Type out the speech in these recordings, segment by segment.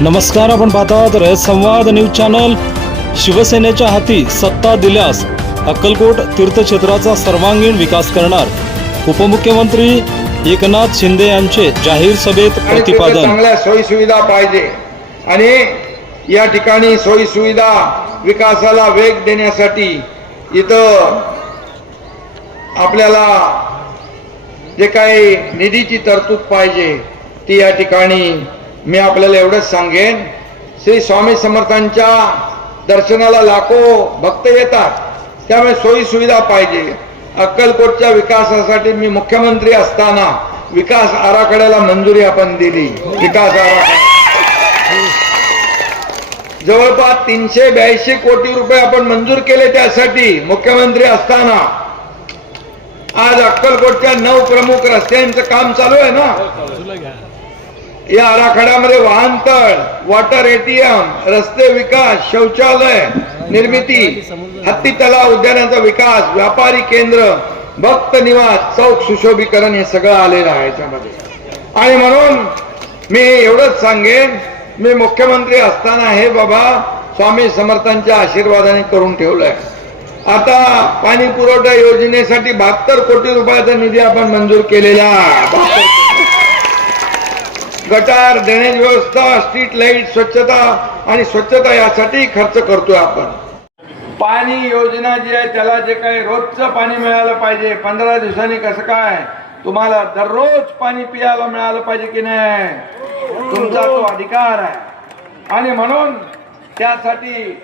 नमस्कार आपण पाहतात संवाद न्यूज चॅनल. शिवसेनेच्या हाती सत्ता दिल्यास अक्कलकोट तीर्थक्षेत्राचा सर्वांगीण विकास करणार उपमुख्यमंत्री एकनाथ शिंदे यांचे जाहीर सभेत प्रतिपादन. चांगल्या सोयी सुविधा पाहिजे. आणि या ठिकाणी सोयी सुविधा विकासाला वेग देण्यासाठी इथं आपल्याला जे काही निधीची तरतूद पाहिजे ती या ठिकाणी मी आपल्याला एवढंच सांगेन. श्री स्वामी समर्थांच्या दर्शनाला लाखो भक्त येतात. त्यामुळे सोयी सुविधा पाहिजे. अक्कलकोटच्या विकासासाठी मी मुख्यमंत्री असताना विकास आराखड्याला मंजुरी आपण दिली. विकास आराखडा. जवळपास तीनशे ब्याऐंशी कोटी रुपये आपण मंजूर केले त्यासाठी मुख्यमंत्री असताना. आज अक्कलकोटच्या नऊ प्रमुख रस्त्यांचं काम चालू आहे ना? या आराखड्यामध्ये वाहनतळ वॉटर एटीएम रस्ते विकास शौचालय निर्मिती हत्ती तलाव उद्यानाचा विकास व्यापारी केंद्र भक्त निवास चौक सुशोभीकरण हे सगळं आलेलं आहे याच्यामध्ये. आणि म्हणून मी एवढंच सांगेन मी मुख्यमंत्री असताना हे बाबा स्वामी समर्थांच्या आशीर्वादाने करून ठेवलंय. आता पाणी पुरवठा योजनेसाठी बहात्तर कोटी रुपयाचा निधी आपण मंजूर केलेला आहे. गटार देण्याची व्यवस्था स्ट्रीट लाइट स्वच्छता आणि स्वच्छता यासाठी खर्च करतोय आपण. पाणी योजना जी आहे त्याला जे काही रोजचं पाणी मिळालं पाहिजे पंधरा दिवसांनी कसं काय? तुम्हाला दररोज पाणी पियाला मिळालं पाहिजे की नाही? तुमचा तो अधिकार आहे. आणि म्हणून त्यासाठी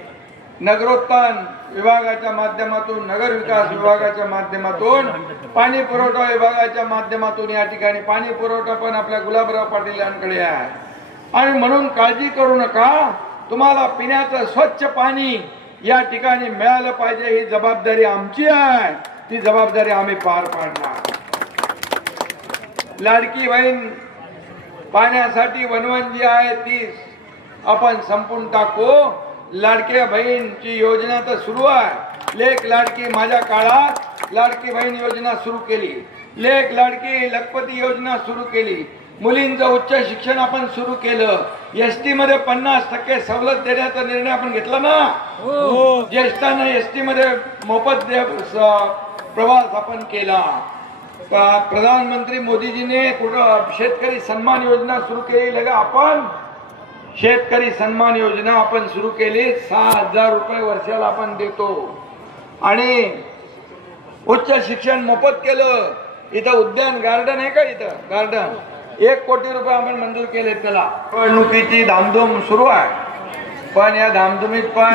नगरोत्थान विभागाच्या माध्यमातून नगर विकास विभागाच्या माध्यमातून पाणी पुरवठा विभागाच्या माध्यमातून या ठिकाणी पाणी पुरवठा पण आपल्या गुलाबराव पाटील यांकडे आहे. आणि म्हणून काळजी करू नका तुम्हाला पिण्याचं स्वच्छ पाणी या ठिकाणी मिळालं पाहिजे ही जबाबदारी आमची आहे. ती जबाबदारी आम्ही पार पाडणार. लाडकी बहीण पाण्यासाठी वनवन जी आहे ती आपण संपून टाकू. लाडक्या बहीणची योजना तर सुरू आहे. लेख लाडकी माझ्या काळात लाडकी बहीण योजना सुरू केली. लेख लाडकी लखपती योजना सुरू केली. मुलींचं उच्च शिक्षण आपण सुरू केलं. एस टी मध्ये पन्नास टक्के सवलत देण्याचा निर्णय आपण घेतला ना? ज्येष्ठांना एस टी मध्ये मोफत प्रवास आपण केला. प्रधानमंत्री मोदीजीने कुठं शेतकरी सन्मान योजना सुरू केली लगे आपण? शेतकरी सन्मान योजना आपण सुरू केली. सहा हजार रुपये वर्षाला आपण देतो. आणि उच्च शिक्षण मोफत केलं. इथं उद्यान गार्डन आहे का इथं? गार्डन एक कोटी रुपये आपण मंजूर केले त्याला. निवडणुकीची धामधूम सुरू आहे. पण या धामधुमीत पण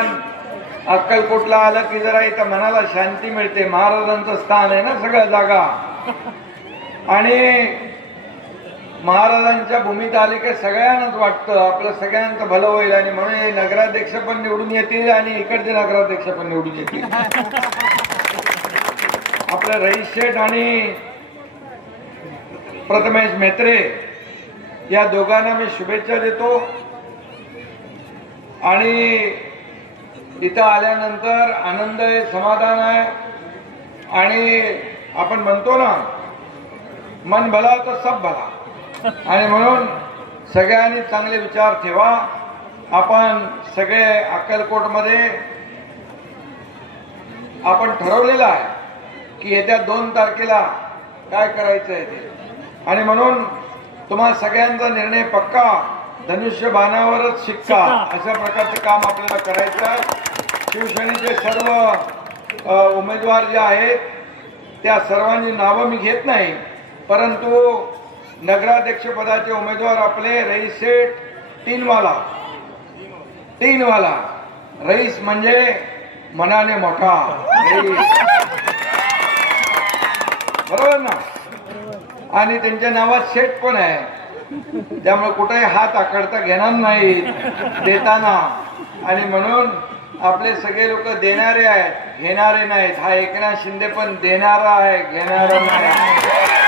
अक्कलकोटला आलं की जरा इथं मनाला शांती मिळते. महाराजांचं स्थान आहे ना सगळ्या जागा. आणि महाराजांच्या भूमीत आले की सगळ्यांनाच वाटतं आपलं सगळ्यांचं भलं होईल आणि म्हणून हे नगराध्यक्ष पण निवडून येतील आणि इकडचे नगराध्यक्ष पण निवडून येतील. आपलं रईस शेठ आणि प्रथमेश मेत्रे या दोघांना मी शुभेच्छा देतो. आणि इथं आल्यानंतर आनंद आहे समाधान आहे. आणि आपण म्हणतो ना मन भला तर सब भला. आणि म्हणून सगळ्यांनी चांगले विचार ठेवा. आपण सगळे अक्कलकोटमध्ये आपण ठरवलेलं आहे की येत्या दोन तारखेला काय करायचं आहे ते. आणि म्हणून तुम्हा सगळ्यांचा निर्णय पक्का. धनुष्य बाणावरच शिक्का. अशा प्रकारचं काम आपल्याला करायचं आहे. शिवसेनेचे सर्व उमेदवार जे आहेत त्या सर्वांची नावं मी घेत नाही. परंतु नगराध्यक्षपदाचे उमेदवार आपले रईस शेठ तीनवाला तीनवाला रईस म्हणजे मनाने मोठा. बरोबर ना? आणि त्यांच्या नावात शेठ पण आहे. त्यामुळे कुठेही हात आकडता घेणार नाही देताना. आणि म्हणून आपले सगळे लोक देणारे आहेत घेणारे नाहीत. हा एकनाथ शिंदे पण देणारा आहे घेणारा नाही.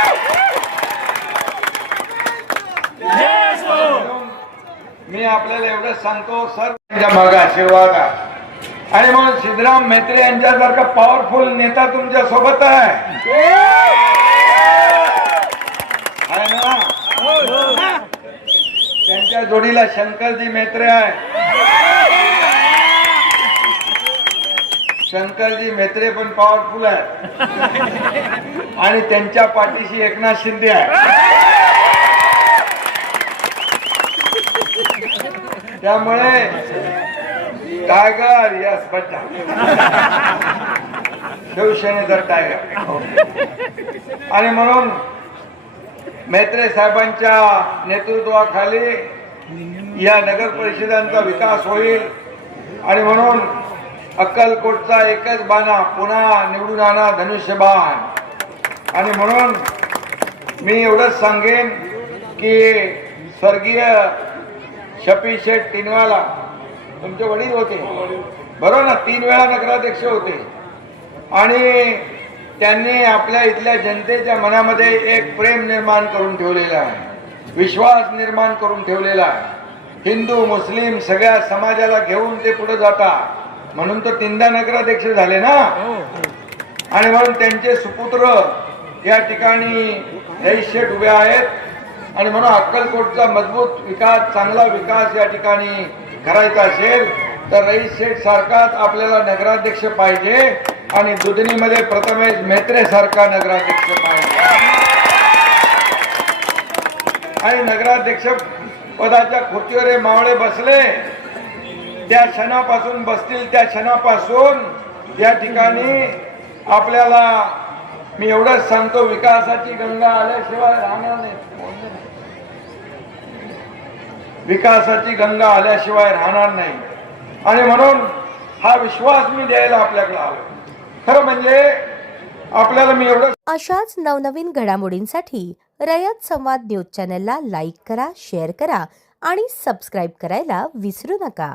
मी आपल्याला एवढं सांगतो सर त्यांच्या मागे आशीर्वाद आहे. आणि म्हणून सिद्धराम मेत्रे यांच्यासारखा पॉवरफुल नेता तुमच्यासोबत आहे. त्यांच्या जोडीला शंकरजी मेत्रे आहे. शंकरजी मेत्रे पण पॉवरफुल आहे आणि त्यांच्या पाठीशी एकनाथ शिंदे आहे त्यामुळे टायगर यस बच्चा. शिवसेनेचा टायगर. आणि म्हणून मेत्रे साहेबांच्या नेतृत्वाखाली या नगर परिषदांचा विकास होईल. आणि म्हणून अक्कलकोटचा एकच बाणा पुन्हा निवडून आणा धनुष्यबाण. आणि म्हणून मी एवढंच सांगेन की स्वर्गीय शपी शेठ टिनवाला तुमचे वडील होते. बरोबर ना? तीन वेळा नगराध्यक्ष होते. आणि त्यांनी आपल्या इथल्या जनतेच्या मनामध्ये एक प्रेम निर्माण करून ठेवलेला आहे. विश्वास निर्माण करून ठेवलेला आहे. हिंदू मुस्लिम सगळ्या समाजाला घेऊन ते पुढे जातात. म्हणून तर तीनदा नगराध्यक्ष झाले ना? आणि म्हणून त्यांचे सुपुत्र या ठिकाणी रईस उभे आहेत. आणि म्हणून अक्कलकोटचा मजबूत विकास चांगला विकास या ठिकाणी करायचा असेल तर रईस शेठ सारखाच आपल्याला नगराध्यक्ष पाहिजे आणि दुधनीमध्ये प्रथमेश मेत्रे सारखा नगराध्यक्ष पाहिजे. आणि नगराध्यक्ष पदाच्या खुर्चीवर हे मावळे बसले त्या क्षणापासून बसतील त्या क्षणापासून या ठिकाणी आपल्याला मी एवढंच सांगतो विकासाची गंगा आल्याशिवाय राहणार नाही. विकासाची गंगा आल्याशिवाय राहणार नाही. आणि म्हणून हा विश्वास मी द्यायला आपल्याकडे आलो खरं म्हणजे आपल्याला मी एवढं अशाच नवनवीन घडामोडींसाठी रयत संवाद न्यूज चॅनलला लाईक करा शेअर करा आणि सबस्क्राईब करायला विसरू नका.